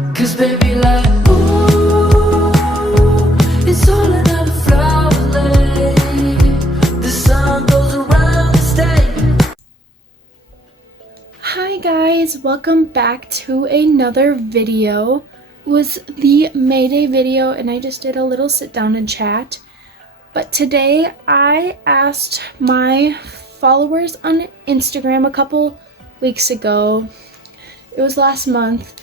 'Cause baby, like, ooh, it's all another flower lane. The sun goes around the state. Hi guys, welcome back to another video. It was the May Day video and I just did a little sit down and chat. But today I asked my followers on Instagram a couple weeks ago, it was last month,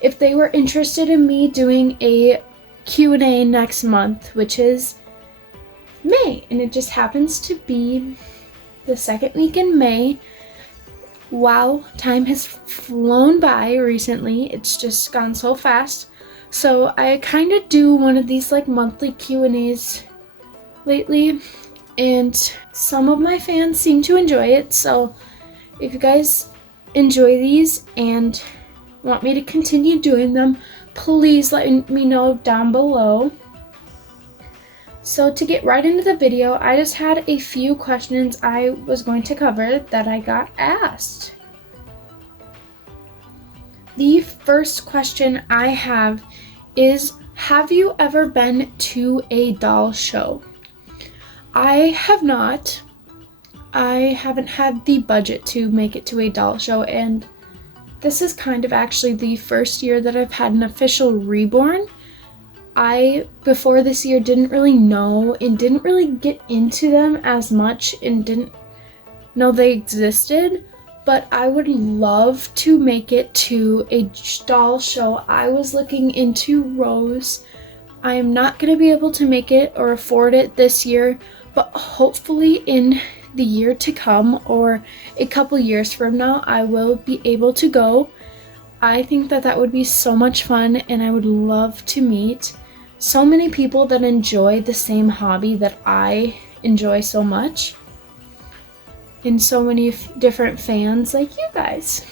if they were interested in me doing a Q&A next month, which is May, and it just happens to be the second week in May. Wow, time has flown by recently. It's just gone so fast. So I kind of do one of these like monthly Q&As lately, and some of my fans seem to enjoy it. So if you guys enjoy these and want me to continue doing them, please let me know down below. So to get right into the video, I just had a few questions I was going to cover that I got asked. The first question I have is, have you ever been to a doll show? I have not. I haven't had the budget to make it to a doll show, and this is kind of actually the first year that I've had an official Reborn. I, before this year, didn't really know and didn't really get into them as much and didn't know they existed, but I would love to make it to a doll show. I was looking into Rose. I am not going to be able to make it or afford it this year, but hopefully in the year to come or a couple years from now, I will be able to go. I think that that would be so much fun, and I would love to meet so many people that enjoy the same hobby that I enjoy so much, and so many different fans like you guys.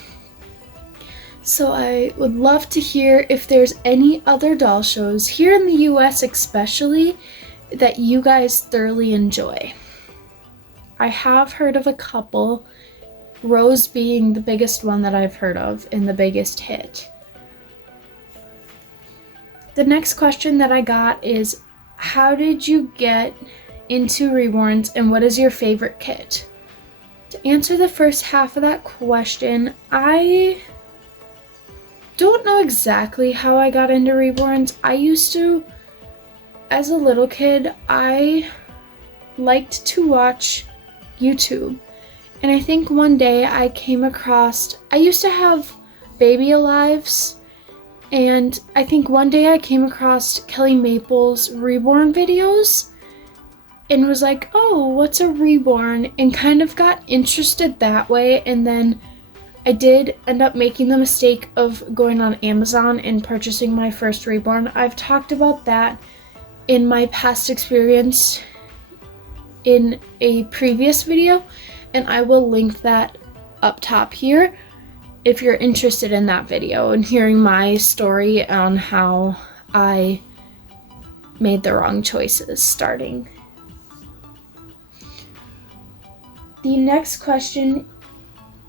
So I would love to hear if there's any other doll shows here in the US especially that you guys thoroughly enjoy. I have heard of a couple, Rose being the biggest one that I've heard of and the biggest hit. The next question that I got is, how did you get into Reborns and what is your favorite kit? To answer the first half of that question, I don't know exactly how I got into Reborns. I used to, as a little kid, I liked to watch YouTube, and I think one day I came across, I used to have Baby Alives, and I think one day I came across Kelly Maple's Reborn videos and was like, oh, what's a Reborn? And kind of got interested that way. And then I did end up making the mistake of going on Amazon and purchasing my first Reborn. I've talked about that in my past experience in a previous video, and I will link that up top here if you're interested in that video and hearing my story on how I made the wrong choices starting. The next question,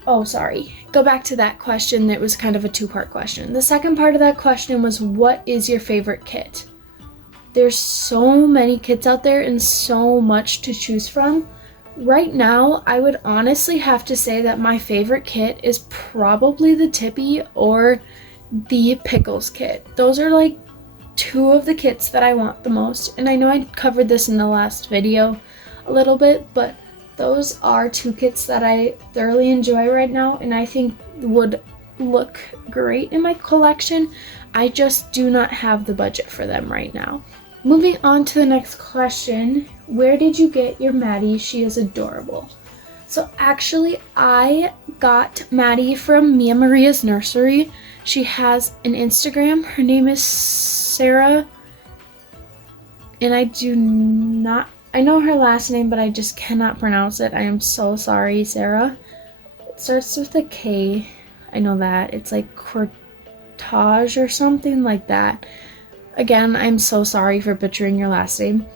go back to that question. That was kind of a two-part question. The second part of that question was, what is your favorite kit? There's so many kits out there and so much to choose from. Right now, I would honestly have to say that my favorite kit is probably the Tippy or the Pickles kit. Those are like two of the kits that I want the most. And I know I covered this in the last video a little bit, but those are two kits that I thoroughly enjoy right now and I think would look great in my collection. I just do not have the budget for them right now. Moving on to the next question, where did you get your Maddie? She is adorable. So actually, I got Maddie from Mia Maria's nursery. She has an Instagram. Her name is Sarah, and I know her last name, but I just cannot pronounce it. I am so sorry, Sarah. It starts with a K. I know that. It's like Cortage or something like that. Again, I'm so sorry for butchering your last name.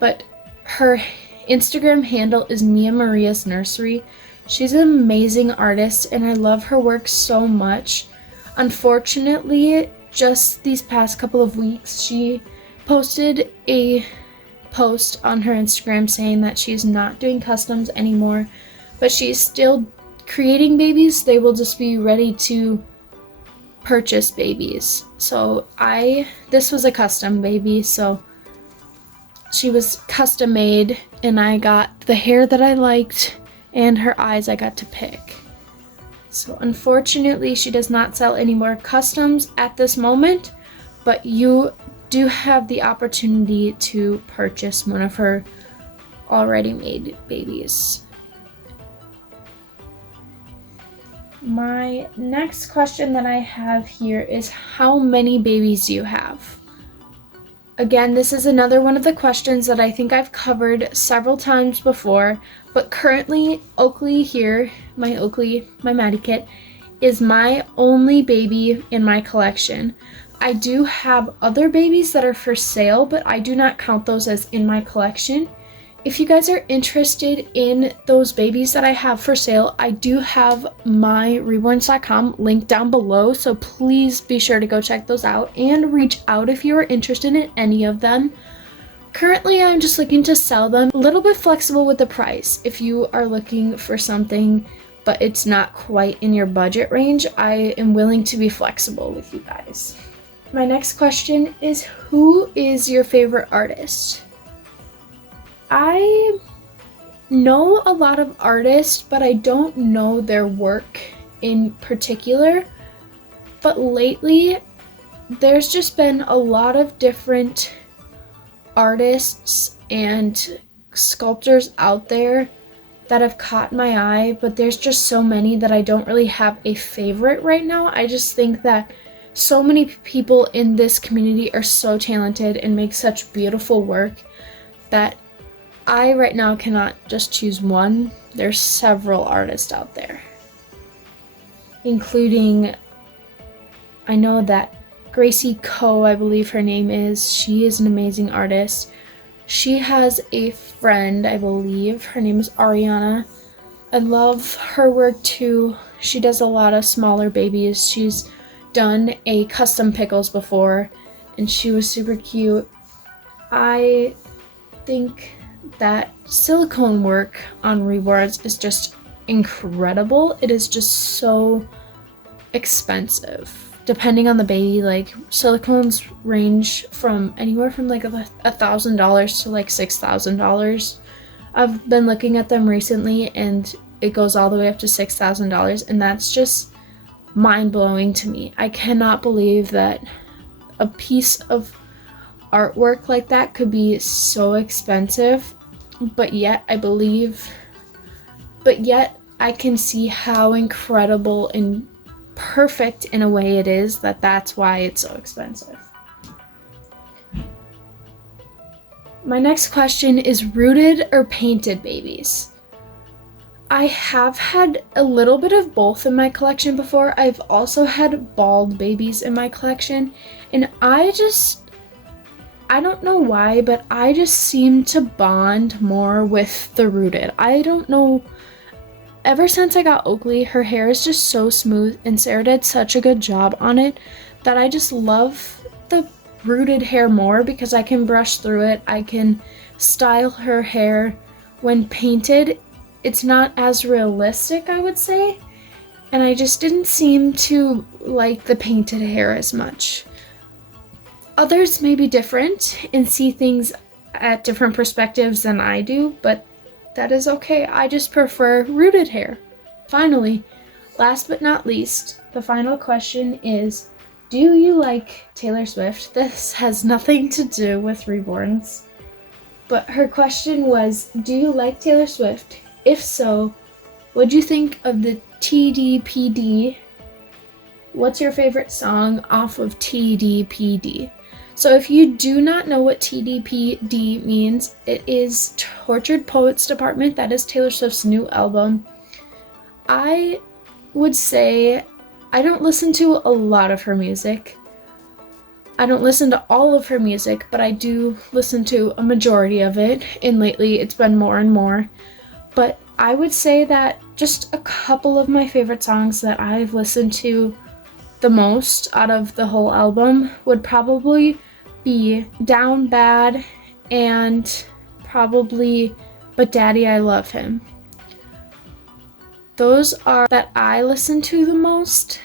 But her Instagram handle is Mia Maria's Nursery. She's an amazing artist and I love her work so much. Unfortunately, just these past couple of weeks, she posted a post on her Instagram saying that she's not doing customs anymore, but she's still creating babies. They will just be ready to purchase babies. So this was a custom baby, so she was custom made, and I got the hair that I liked and her eyes I got to pick. So unfortunately, she does not sell any more customs at this moment, but you do have the opportunity to purchase one of her already made babies. My next question that I have here is, how many babies do you have? Again, this is another one of the questions that I think I've covered several times before, but currently Oakleigh here, my Maddie kit, is my only baby in my collection. I do have other babies that are for sale, but I do not count those as in my collection. If you guys are interested in those babies that I have for sale, I do have my Reborns.com linked down below, so please be sure to go check those out and reach out if you are interested in any of them. Currently, I'm just looking to sell them. A little bit flexible with the price. If you are looking for something but it's not quite in your budget range, I am willing to be flexible with you guys. My next question is, who is your favorite artist? I know a lot of artists, but I don't know their work in particular. But lately, there's just been a lot of different artists and sculptors out there that have caught my eye, but there's just so many that I don't really have a favorite right now. I just think that so many people in this community are so talented and make such beautiful work that I right now cannot just choose one. There's several artists out there, including, I know that Gracie Coe, I believe her name is. She is an amazing artist. She has a friend, I believe. Her name is Ariana. I love her work too. She does a lot of smaller babies. She's done a custom pickles before, and she was super cute. I think that silicone work on Reborns is just incredible. It is just so expensive. Depending on the baby, like silicones range from anywhere from like $1,000 to like $6,000. I've been looking at them recently and it goes all the way up to $6,000, and that's just mind-blowing to me. I cannot believe that a piece of artwork like that could be so expensive, but yet I can see how incredible and perfect in a way it is, that's why it's so expensive. My next question is, rooted or painted babies? I have had a little bit of both in my collection before. I've also had bald babies in my collection, and I don't know why, but I just seem to bond more with the rooted. I don't know. Ever since I got Oakleigh, her hair is just so smooth, and Sarah did such a good job on it that I just love the rooted hair more because I can brush through it. I can style her hair. When painted, it's not as realistic, I would say, and I just didn't seem to like the painted hair as much. Others may be different and see things at different perspectives than I do, but that is okay. I just prefer rooted hair. Finally, last but not least, the final question is, do you like Taylor Swift? This has nothing to do with Reborns, but her question was, do you like Taylor Swift? If so, what'd you think of the TDPD? What's your favorite song off of TDPD? So if you do not know what TDPD means, it is Tortured Poets Department. That is Taylor Swift's new album. I would say I don't listen to a lot of her music. I don't listen to all of her music, but I do listen to a majority of it, and lately it's been more and more. But I would say that just a couple of my favorite songs that I've listened to the most out of the whole album would probably be Down Bad and probably But Daddy I Love Him. Those are that I listen to the most.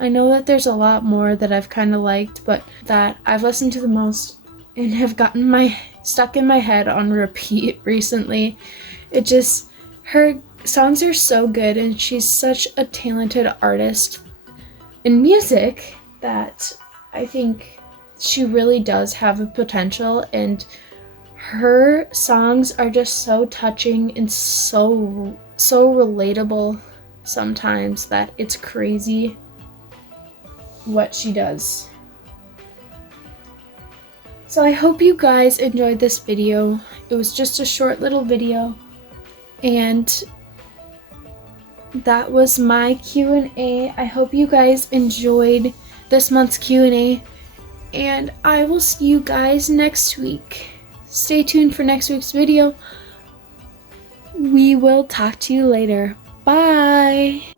I know that there's a lot more that I've kind of liked, but that I've listened to the most and have gotten stuck in my head on repeat recently. Her songs are so good, and she's such a talented artist in music that I think she really does have a potential, and her songs are just so touching and so relatable sometimes that it's crazy what she does. So I hope you guys enjoyed this video. It was just a short little video, and that was my Q&A. I hope you guys enjoyed this month's Q&A, and I will see you guys next week. Stay tuned for next week's video. We will talk to you later. Bye!